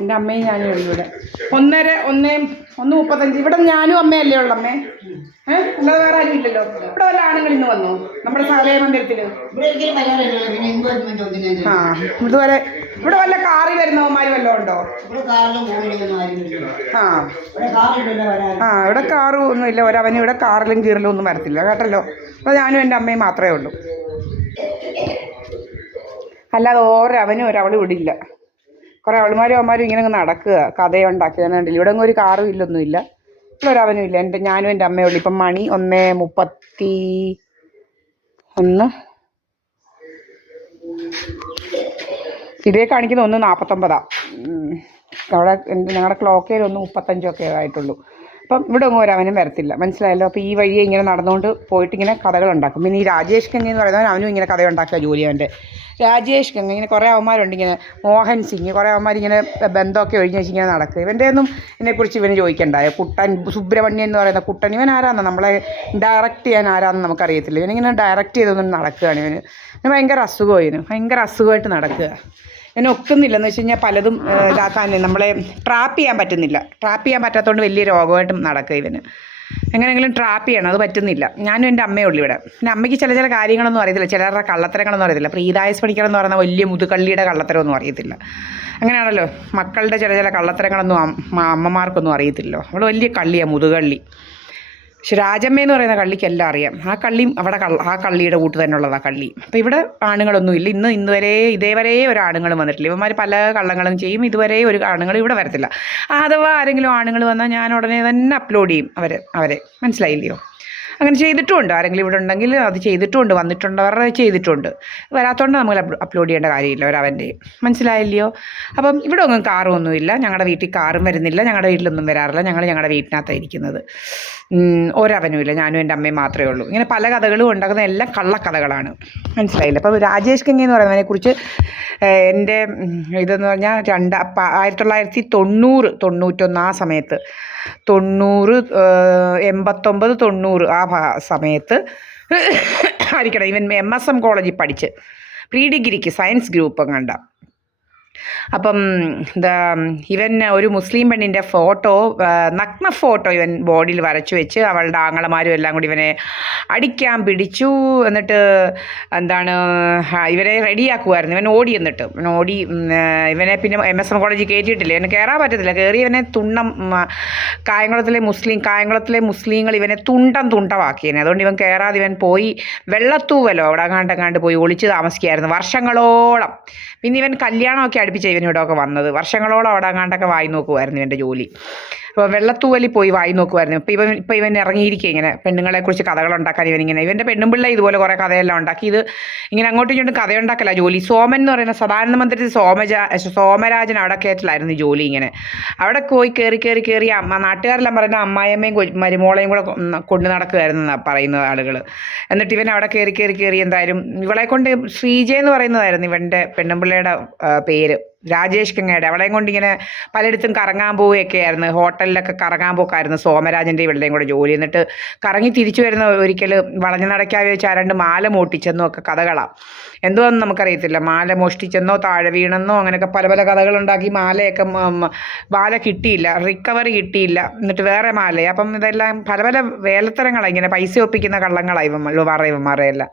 എൻ്റെ അമ്മയും ഞാനും ഉള്ളു ഇവിടെ. 1:35. ഇവിടെ ഞാനും അമ്മയല്ലേ ഉള്ളു അമ്മേ. അല്ലാതെ വേറെ ആരും ഇല്ലല്ലോ. ഇവിടെ വല്ല ആണുങ്ങൾ ഇന്ന് വന്നു നമ്മുടെ സാലയ മന്ദിരത്തില്. ആ ഇതുവരെ ഇവിടെ വല്ല കാറിൽ വരുന്നവന്മാര് വല്ലതും ഉണ്ടോ? ഇവിടെ കാറും ഒന്നും ഇല്ല. ഒരവനും ഇവിടെ കാറിലും കീറിലും ഒന്നും വരത്തില്ല കേട്ടല്ലോ. അപ്പോൾ ഞാനും എൻ്റെ അമ്മയും മാത്രമേ ഉള്ളൂ. അല്ലാതെ ഒരവനും ഒരവളും ഇവിടെ ഇല്ല. കുറേ അവളുമാരും അവന്മാരും ഇങ്ങനെ നടക്കുക കഥയുണ്ടാക്കി. ഞാൻ കണ്ടില്ല. ഇവിടെ ഒന്നും ഒരു കാറും ഇല്ലൊന്നുമില്ല. ഇവിടെ ഒരവനും ഇല്ല. ഞാനും എൻ്റെ അമ്മയും ഉള്ളു. ഇപ്പം മണി 1:31. ഇതേ കാണിക്കുന്ന 1:49. അവിടെ ഞങ്ങളുടെ ക്ലോക്കിൽ 1:35 ആയിട്ടുള്ളൂ. അപ്പം ഇവിടെ ഒന്നും ഒരവനും വരത്തില്ല. മനസ്സിലായല്ലോ. അപ്പോൾ ഈ വഴിയെ ഇങ്ങനെ നടന്നുകൊണ്ട് പോയിട്ട് ഇങ്ങനെ കഥകളുണ്ടാക്കും. പിന്നെ ഈ രാജേഷ് ഗംഗ എന്ന് പറയുന്നവൻ അവനും ഇങ്ങനെ കഥയുണ്ടാക്കുക ജോലി. അവൻ്റെ രാജേഷ് ഗംഗ ഇങ്ങനെ കുറേ അവന്മാരുണ്ട്. ഇങ്ങനെ മോഹൻ സിംഗ് കുറേ അവന്മാരിങ്ങനെ ബന്ധമൊക്കെ ഒഴിഞ്ഞ് വെച്ച് ഇങ്ങനെ നടക്കുക. ഇവൻ്റെ ഒന്നും ഇതിനെക്കുറിച്ച് ഇവന് ചോദിക്കണ്ടായോ. കുട്ടൻ സുബ്രഹ്മണ്യൻ എന്ന് പറയുന്ന കുട്ടൻ ഇവൻ ആരാന്ന് നമ്മളെ ഡയറക്റ്റ് ചെയ്യാൻ ആരാന്ന് നമുക്കറിയത്തില്ല. ഇവനിങ്ങനെ ഡയറക്റ്റ് ചെയ്തൊന്നും നടക്കുകയാണ്. ഇവന് ഭയങ്കര അസുഖമാണ്. ഇവന് ഭയങ്കര അസുഖമായിട്ട് നടക്കുക. ഇവന് ഒക്കുന്നില്ലെന്ന് വെച്ച് കഴിഞ്ഞാൽ പലതും ഇതാക്കാൻ നമ്മളെ ട്രാപ്പ് ചെയ്യാൻ പറ്റുന്നില്ല. ട്രാപ്പ് ചെയ്യാൻ പറ്റാത്തതുകൊണ്ട് വലിയ രോഗമായിട്ട് നടക്കുക ഇവന്. എങ്ങനെയെങ്കിലും ട്രാപ്പ് ചെയ്യണം, അത് പറ്റുന്നില്ല. ഞാനും എൻ്റെ അമ്മയേ ഉള്ളൂ ഇവിടെ. പിന്നെ അമ്മയ്ക്ക് ചില കാര്യങ്ങളൊന്നും അറിയത്തില്ല. ചിലരുടെ കള്ളത്തരങ്ങളൊന്നും അറിയത്തില്ല. പ്രീതായസ് പണിക്കരെന്ന് പറയുന്ന വലിയ മുതുകള്ളിയുടെ കള്ളത്തരമൊന്നും അറിയത്തില്ല. അങ്ങനെയാണല്ലോ മക്കളുടെ ചില കള്ളത്തരങ്ങളൊന്നും അമ്മമാർക്കൊന്നും അറിയത്തില്ലോ. അവൾ വലിയ കള്ളിയാണ്, മുതുകള്ളി. പക്ഷെ രാജമ്മയെന്ന് പറയുന്ന കള്ളിക്കെല്ലാം അറിയാം. ആ കള്ളിയും അവിടെ ആ കള്ളിയുടെ കൂട്ട് തന്നെ ഉള്ളതാ കള്ളി. അപ്പോൾ ഇവിടെ ആണുങ്ങളൊന്നുമില്ല. ഇതേവരെ ഒരു ആണുങ്ങളും വന്നിട്ടില്ല. ഇവന്മാർ പല കള്ളങ്ങളും ചെയ്യും. ഇതുവരെ ഒരു ആണുങ്ങൾ ഇവിടെ വരത്തില്ല. അഥവാ ആരെങ്കിലും ആണുങ്ങൾ വന്നാൽ ഞാൻ ഉടനെ തന്നെ അപ്ലോഡ് ചെയ്യും അവരെ. മനസ്സിലായില്ലയോ? അങ്ങനെ ചെയ്തിട്ടുമുണ്ട്. ആരെങ്കിലും ഇവിടെ ഉണ്ടെങ്കിൽ അത് ചെയ്തിട്ടുമുണ്ട്. വന്നിട്ടുണ്ടവരുടെ ചെയ്തിട്ടുണ്ട്. വരാത്തതുകൊണ്ട് നമ്മൾ അപ്ലോഡ് ചെയ്യേണ്ട കാര്യമില്ല ഒരവൻ്റെയും. മനസ്സിലായില്ലയോ? അപ്പം ഇവിടെ ഒന്നും കാറും ഒന്നുമില്ല. ഞങ്ങളുടെ വീട്ടിൽ കാറും വരുന്നില്ല. ഞങ്ങളുടെ വീട്ടിലൊന്നും വരാറില്ല. ഞങ്ങളുടെ വീട്ടിനകത്താണ് ഇരിക്കുന്നത്. ഒരവനുമില്ല. ഞാനും എൻ്റെ അമ്മയും മാത്രമേ ഉള്ളൂ. ഇങ്ങനെ പല കഥകളും ഉണ്ടാക്കുന്ന എല്ലാം കള്ളക്കഥകളാണ്. മനസ്സിലായില്ല? അപ്പോൾ രാജേഷ് ഗംഗ എന്ന് പറയുന്നതിനെക്കുറിച്ച് എൻ്റെ ഇതെന്ന് പറഞ്ഞാൽ 1990-91 ആ സമയത്ത് 90 89 90 ആ സമയത്ത് ആയിരിക്കണം ഇവൻ MSM കോളേജിൽ പഠിച്ച് പ്രീ ഡിഗ്രിക്ക് സയൻസ് ഗ്രൂപ്പ് കണ്ട. അപ്പം ഇവൻ ഒരു മുസ്ലിം പെണ്ണിൻ്റെ ഫോട്ടോ, നഗ്ന ഫോട്ടോ ഇവൻ ബോഡിയിൽ വരച്ചു വെച്ച് അവളുടെ ആങ്ങളമാരും എല്ലാം കൂടി ഇവനെ അടിക്കാൻ പിടിച്ചു. എന്നിട്ട് ഇവരെ റെഡിയാക്കുമായിരുന്നു. ഇവൻ ഓടി ഇവനെ പിന്നെ MSM കോളേജിൽ കയറ്റിയിട്ടില്ല. ഇവന് കയറാൻ പറ്റത്തില്ല. കയറി ഇവനെ കായംകുളത്തിലെ മുസ്ലിങ്ങൾ ഇവനെ തുണ്ടമാക്കിയേനെ. അതുകൊണ്ട് ഇവൻ കയറാതെ ഇവൻ പോയി വെള്ളത്തൂവലോ അവിടെ അങ്ങാണ്ട് പോയി ഒളിച്ച് താമസിക്കുകയായിരുന്നു വർഷങ്ങളോളം. പിന്നെ ഇവൻ കല്യാണമൊക്കെ അടുപ്പിച്ച് ഇവനിവിടെയൊക്കെ വന്നത്. വർഷങ്ങളോളം അവിടെ അങ്ങാണ്ടൊക്കെ വായി നോക്കുമായിരുന്നു ഇവൻ്റെ ജോലി. അപ്പോൾ വെള്ളത്തൂവലിൽ പോയി വായി നോക്കുമായിരുന്നു. ഇപ്പം ഇവൻ ഇറങ്ങിയിരിക്കുക ഇങ്ങനെ പെണ്ണുങ്ങളെക്കുറിച്ച് കഥകളുണ്ടാക്കാൻ. ഇവൻ്റെ പെണ്ണുമ്പിള്ള ഇതുപോലെ കുറേ കഥയെല്ലാം ഉണ്ടാക്കി. ഇത് ഇങ്ങനെ അങ്ങോട്ടും ഇങ്ങോട്ടും കഥയുണ്ടാക്കല ജോലി. സോമൻ എന്ന് പറയുന്ന സദാനന്ദ മന്ദിരത്തിൽ സോമരാജൻ അവിടെ കയറ്റലായിരുന്നു ജോലി. ഇങ്ങനെ അവിടെ പോയി കയറി നാട്ടുകാരെല്ലാം പറയുന്ന അമ്മായിയമ്മയും മരുമോളെയും കൂടെ കൊണ്ടു നടക്കുമായിരുന്നു പറയുന്ന ആളുകൾ. എന്നിട്ട് ഇവൻ അവിടെ കയറി എന്തായാലും ഇവളെ കൊണ്ട് ശ്രീജ എന്ന് പറയുന്നതായിരുന്നു ഇവൻ്റെ പെണ്ണുമ്പിള്ളയുടെ പേര്. രാജേഷ് ഗംഗയുടെ അവളെയും കൊണ്ട് ഇങ്ങനെ പലയിടത്തും കറങ്ങാൻ പോവുകയൊക്കെ ആയിരുന്നു. ഹോട്ടലിലൊക്കെ കറങ്ങാൻ പോക്കായിരുന്നു സോമരാജൻ്റെ ഇവളുടെയും കൂടെ ജോലി. എന്നിട്ട് കറങ്ങി തിരിച്ചു വരുന്ന ഒരിക്കൽ വളഞ്ഞ നടക്കാതെ വെച്ച് ആരാണ്ട് മാല മോഷ്ടിച്ചെന്നോ ഒക്കെ കഥകളാണ്. എന്തുവാന്ന് നമുക്കറിയത്തില്ല. മാല മോഷ്ടിച്ചെന്നോ താഴെ വീണെന്നോ അങ്ങനെയൊക്കെ പല കഥകളുണ്ടാക്കി. മാല കിട്ടിയില്ല, റിക്കവറി കിട്ടിയില്ല. എന്നിട്ട് വേറെ മാല. അപ്പം ഇതെല്ലാം പല വേലത്തരങ്ങളാണ്. ഇങ്ങനെ പൈസ ഒപ്പിക്കുന്ന കള്ളങ്ങളാണ് ഇവന്മാരെല്ലാം.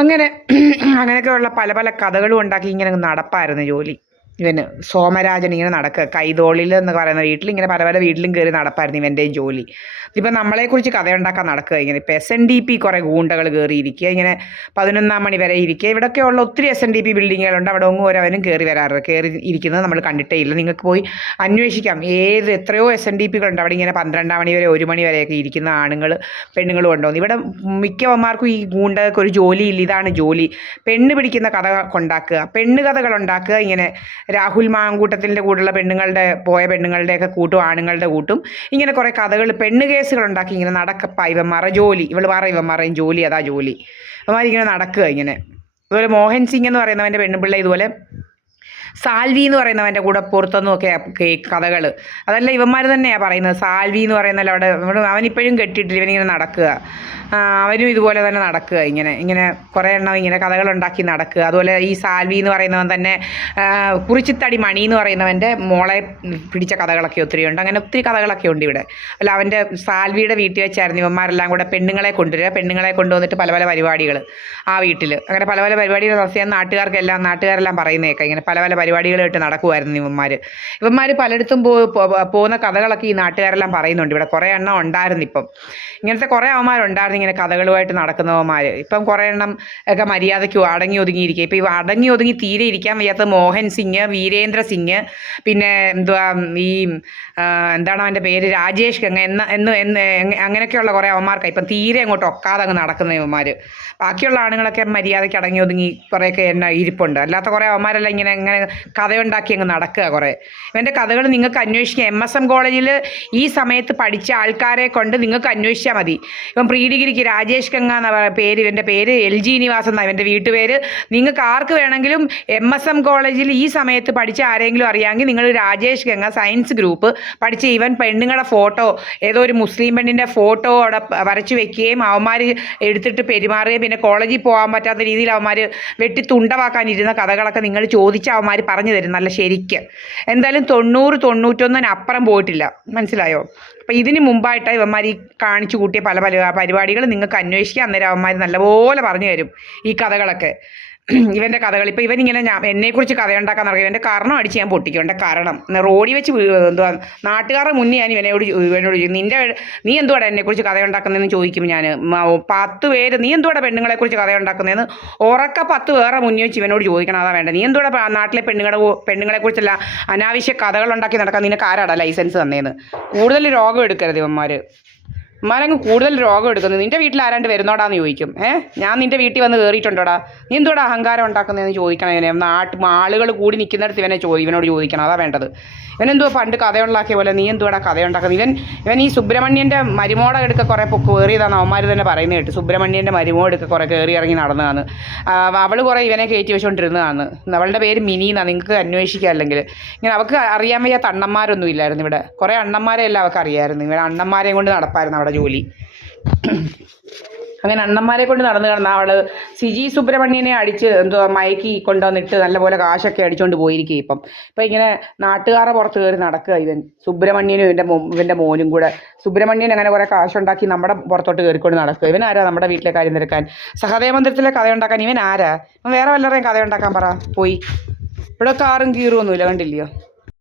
അങ്ങനെയൊക്കെയുള്ള പല കഥകളും ഉണ്ടാക്കി ഇങ്ങനെ നടപ്പായിരുന്നു ജോലി. ഇവന് സോമരാജൻ ഇങ്ങനെ നടക്കുക കൈതോളിൽ എന്ന് പറയുന്ന വീട്ടിൽ ഇങ്ങനെ പല വീട്ടിലും കയറി നടപ്പായിരുന്നു ഇവൻ്റെയും ജോലി. ഇപ്പം നമ്മളെക്കുറിച്ച് കഥയുണ്ടാക്കാൻ നടക്കുക. ഇങ്ങനെ ഇപ്പം SNDP കുറേ ഗൂണ്ടകൾ കയറി ഇരിക്കുക. ഇങ്ങനെ 11 മണി വരെ ഇരിക്കുക. ഇവിടെയൊക്കെയുള്ള ഒത്തിരി SNDP ബിൽഡിങ്ങുകളുണ്ട്. അവിടെ ഒന്നും ഒരവനും കയറി ഇരിക്കുന്നത് നമ്മൾ കണ്ടിട്ടേ ഇല്ല. നിങ്ങൾക്ക് പോയി അന്വേഷിക്കാം. എത്രയോ SNDPകളുണ്ട് അവിടെ. ഇങ്ങനെ 12 മണി വരെ 1 മണി വരെയൊക്കെ ഇരിക്കുന്ന പെണ്ണുങ്ങളും ഉണ്ടോന്ന്. ഇവിടെ മിക്കവന്മാർക്കും ഈ ഗൂണ്ടകൾക്ക് ഒരു ജോലിയില്ല. ഇതാണ് ജോലി. പെണ്ണ് പിടിക്കുന്ന കഥ ഉണ്ടാക്കുക, കഥകളുണ്ടാക്കുക. ഇങ്ങനെ രാഹുൽ മാങ്കൂട്ടത്തിൻ്റെ കൂടെയുള്ള പെണ്ണുങ്ങളുടെയൊക്കെ കൂട്ടും ആണുങ്ങളുടെ കൂട്ടും ഇങ്ങനെ കുറേ കഥകൾ പെണ്ണ് കേസുകളുണ്ടാക്കി ഇങ്ങനെ നടക്കപ്പ ഇവന്മാരുടെ ജോലി. ഇവന്മാരെയും ജോലി അതാ ജോലി. ഇവന്മാരിങ്ങനെ നടക്കുക ഇങ്ങനെ. അതുപോലെ മോഹൻ സിംഗ് എന്ന് പറയുന്നവൻ്റെ പെണ്ണുപിള്ള ഇതുപോലെ സാൽവി എന്ന് പറയുന്നവൻ്റെ കൂടെ പുറത്തുനിന്നൊക്കെ കഥകൾ. അതല്ല ഇവന്മാർ തന്നെയാണ് പറയുന്നത്. സാൽവി എന്ന് പറയുന്നല്ലോ അവിടെ അവനിപ്പോഴും കെട്ടിയിട്ടില്ല. ഇവനിങ്ങനെ നടക്കുക. അവരും ഇതുപോലെ തന്നെ നടക്കുക, ഇങ്ങനെ ഇങ്ങനെ കുറേ എണ്ണം ഇങ്ങനെ കഥകളുണ്ടാക്കി നടക്കുക. അതുപോലെ ഈ സാൽവി എന്ന് പറയുന്നവൻ തന്നെ കുറിച്ചിത്തടി മണി എന്ന് പറയുന്നവൻ്റെ മോളെ പിടിച്ച കഥകളൊക്കെ ഒത്തിരി ഉണ്ട്. അങ്ങനെ ഒത്തിരി കഥകളൊക്കെ ഉണ്ട് ഇവിടെ. അല്ല, അവൻ്റെ സാൽവിയുടെ വീട്ടിൽ വെച്ചായിരുന്നു ഇവന്മാരെല്ലാം കൂടെ പെണ്ണുങ്ങളെ കൊണ്ടുവരിക. പെണ്ണുങ്ങളെ കൊണ്ടുവന്നിട്ട് പല പല പരിപാടികൾ ആ വീട്ടിൽ, അങ്ങനെ പല പല പരിപാടികൾ നടത്തിയാൽ നാട്ടുകാരെല്ലാം പറയുന്നേക്കാം. ഇങ്ങനെ പല പല പരിപാടികളായിട്ട് നടക്കുമായിരുന്നു ഇവന്മാർ പലയിടത്തും പോകുന്ന കഥകളൊക്കെ ഈ നാട്ടുകാരെല്ലാം പറയുന്നുണ്ട്. ഇവിടെ കുറേ എണ്ണം ഉണ്ടായിരുന്നു. ഇപ്പം ഇങ്ങനത്തെ കുറേ അവന്മാരുണ്ടായിരുന്നു ഇങ്ങനെ കഥകളുമായിട്ട് നടക്കുന്നവന്മാർ. ഇപ്പം കുറേ എണ്ണം ഒക്കെ മര്യാദയ്ക്ക് അടങ്ങി ഒതുങ്ങിയിരിക്കുക. ഇപ്പം ഇവ അടങ്ങി ഒതുങ്ങി തീരെ ഇരിക്കാൻ വയ്യാത്ത മോഹൻ സിംഗ്, വീരേന്ദ്ര സിംഗ്, പിന്നെ എന്തുവാ ഈ എന്താണ് അവൻ്റെ പേര്, രാജേഷ് ഗംഗ അങ്ങനെയൊക്കെയുള്ള കുറേ അവന്മാർക്കാണ് ഇപ്പം തീരെ അങ്ങോട്ട് ഒക്കാതെ അങ്ങ് നടക്കുന്ന ഇവന്മാർ. ബാക്കിയുള്ള ആണുങ്ങളൊക്കെ മര്യാദയ്ക്ക് അടങ്ങി ഒതുങ്ങി കുറേയൊക്കെ ഇരിപ്പുണ്ട്. അല്ലാത്ത കുറേ അവന്മാരെല്ലാം ഇങ്ങനെ കഥയുണ്ടാക്കി അങ്ങ് നടക്കുക കുറേ. ഇവൻ്റെ കഥകൾ നിങ്ങൾക്ക് അന്വേഷിക്കാം. MSM കോളേജിൽ ഈ സമയത്ത് പഠിച്ച ആൾക്കാരെ കൊണ്ട് നിങ്ങൾക്ക് അന്വേഷിച്ചാൽ മതി. ഇപ്പം പ്രീ ഡിഗ്രിക്ക് രാജേഷ് ഗംഗ എന്ന പേര്, ഇവൻ്റെ പേര് LG നിവാസ് എന്നാണ് ഇവൻ്റെ വീട്ടുപേര്. നിങ്ങൾക്ക് ആർക്ക് വേണമെങ്കിലും MSM കോളേജിൽ ഈ സമയത്ത് പഠിച്ച ആരെങ്കിലും അറിയാമെങ്കിൽ നിങ്ങൾ രാജേഷ് ഗംഗ സയൻസ് ഗ്രൂപ്പ് പഠിച്ച ഇവൻ പെണ്ണുങ്ങളുടെ ഫോട്ടോ, ഏതോ ഒരു മുസ്ലിം പെണ്ണിൻ്റെ ഫോട്ടോ അവിടെ വരച്ചു വെക്കുകയും അവന്മാർ എടുത്തിട്ട് പെരുമാറുകയും പിന്നെ കോളേജിൽ പോകാൻ പറ്റാത്ത രീതിയിൽ അവന്മാർ വെട്ടി തുണ്ടവാക്കാനിരുന്ന കഥകളൊക്കെ നിങ്ങൾ ചോദിച്ച അവന്മാർ പറഞ്ഞു തരും നല്ല ശരിക്ക്. എന്തായാലും 90-91 പോയിട്ടില്ല, മനസ്സിലായോ? അപ്പം ഇതിന് മുമ്പായിട്ടാണ് ഇവന്മാർ ഈ കാണിച്ചു കൂട്ടിയ പല പല പരിപാടികൾ നിങ്ങൾക്ക് അന്വേഷിക്കുക. അന്നേരം അവന്മാർ നല്ലപോലെ പറഞ്ഞു തരും ഈ കഥകളൊക്കെ, ഇവൻ്റെ കഥകൾ. ഇപ്പോൾ ഇവനിങ്ങനെ എന്നെക്കുറിച്ച് കഥയുണ്ടാക്കാൻ നടക്കും. ഇവൻ്റെ കരണം അടിച്ച് ഞാൻ പൊട്ടിക്കും. എൻ്റെ കാരണം റോഡിൽ വെച്ച് എന്തുവാ നാട്ടുകാരുടെ മുന്നേ ഞാൻ ഇവനോട് ചോദിക്കും, നീ എന്തുവാടാ എന്നെക്കുറിച്ച് കഥയുണ്ടാക്കുന്നതെന്ന് ചോദിക്കും ഞാൻ. 10 പേര് നീ എന്തുവാടാ പെണ്ണുങ്ങളെക്കുറിച്ച് കഥയുണ്ടാക്കുന്നതെന്ന് ഉറക്ക 10 പേരുടെ മുന്നേ വെച്ച് ഇവനോട് ചോദിക്കണം. അതാ വേണ്ടത്. നീ എന്തുവാടാ നാട്ടിലെ പെണ്ണുങ്ങളെക്കുറിച്ചല്ല അനാവശ്യ കഥകളുണ്ടാക്കി നടക്കാൻ നിനക്ക് ആരാടാ ലൈസൻസ് തന്നേന്ന്? കൂടുതൽ രോഗം എടുക്കരുത് ഇവന്മാരങ്ങ് കൂടുതൽ രോഗം എടുക്കുന്നത്. നിൻ്റെ വീട്ടിൽ ആരാണ്ട് വരുന്നോടാന്ന് ചോദിക്കും. ഞാൻ നിൻ്റെ വീട്ടിൽ വന്ന് കയറിയിട്ടുണ്ടോടാ, നീ എന്തുവാടാ അഹങ്കാരം ഉണ്ടാക്കുന്നതെന്ന് ചോദിക്കണം. ഇവനെ ആളുകൾ കൂടി നിൽക്കുന്നിടത്ത് ഇവനോട് ചോദിക്കണം. അതാ വേണ്ടത്. ഇവനെന്തുവാ പണ്ട് കഥയുണ്ടാക്കിയ പോലെ നീ എന്തുവാടാ കഥയുണ്ടാക്കുന്നത്? ഇവൻ ഈ സുബ്രഹ്മണ്യൻ്റെ മരുമോടെ എടുക്ക കുറേ കയറിയതാണ് അവന്മാർ തന്നെ പറയുന്നത് കേട്ട്. സുബ്രഹ്മണ്യൻ്റെ മരുമോടെടുക്ക കുറേ കയറി ഇറങ്ങി നടന്നതാണ്. അവൾ കുറേ ഇവനെ കയറ്റി വെച്ചുകൊണ്ടിരുന്നതാണ്. അവളുടെ പേര് മിനി എന്നാണ്, നിങ്ങൾക്ക് അന്വേഷിക്കുക. അല്ലെങ്കിൽ ഇങ്ങനെ അവൾക്ക് അറിയാൻ വയ്യാത്ത അണ്ണന്മാരൊന്നും ഇല്ലായിരുന്നു ഇവിടെ. കുറേ അണ്ണന്മാരെ എല്ലാം അവൾക്ക് അറിയാമായിരുന്നു. ഇവിടെ അണ്ണന്മാരെയും കൊണ്ട് നടപ്പായിരുന്നു അവിടെ ജോലി. അങ്ങനെ അണ്ണന്മാരെ കൊണ്ട് നടന്നു കിടന്ന അവൾ സിജി സുബ്രഹ്മണ്യനെ അടിച്ച് മയക്കി കൊണ്ടുവന്നിട്ട് നല്ലപോലെ കാശൊക്കെ അടിച്ചുകൊണ്ട് പോയിരിക്കുക. ഇപ്പം ഇങ്ങനെ നാട്ടുകാരെ പുറത്ത് കയറി നടക്കുക സുബ്രഹ്മണ്യനും ഇവൻ്റെ മോനും കൂടെ. സുബ്രഹ്മണ്യൻ അങ്ങനെ കുറേ കാശുണ്ടാക്കി നമ്മുടെ പുറത്തോട്ട് കയറിക്കൊണ്ട് നടക്കുക. ഇവൻ ആരാ നമ്മുടെ വീട്ടിലെ കാര്യം തിരക്കാൻ, സഹദേവ മന്ദിരത്തിലെ കഥയുണ്ടാക്കാൻ ഇവൻ ആരാ? വേറെ വല്ലവരെയും കഥയുണ്ടാക്കാൻ പറ പോയി. ഇവിടെ കാറും കീറുമൊന്നുമില്ല, കണ്ടില്ലയോ?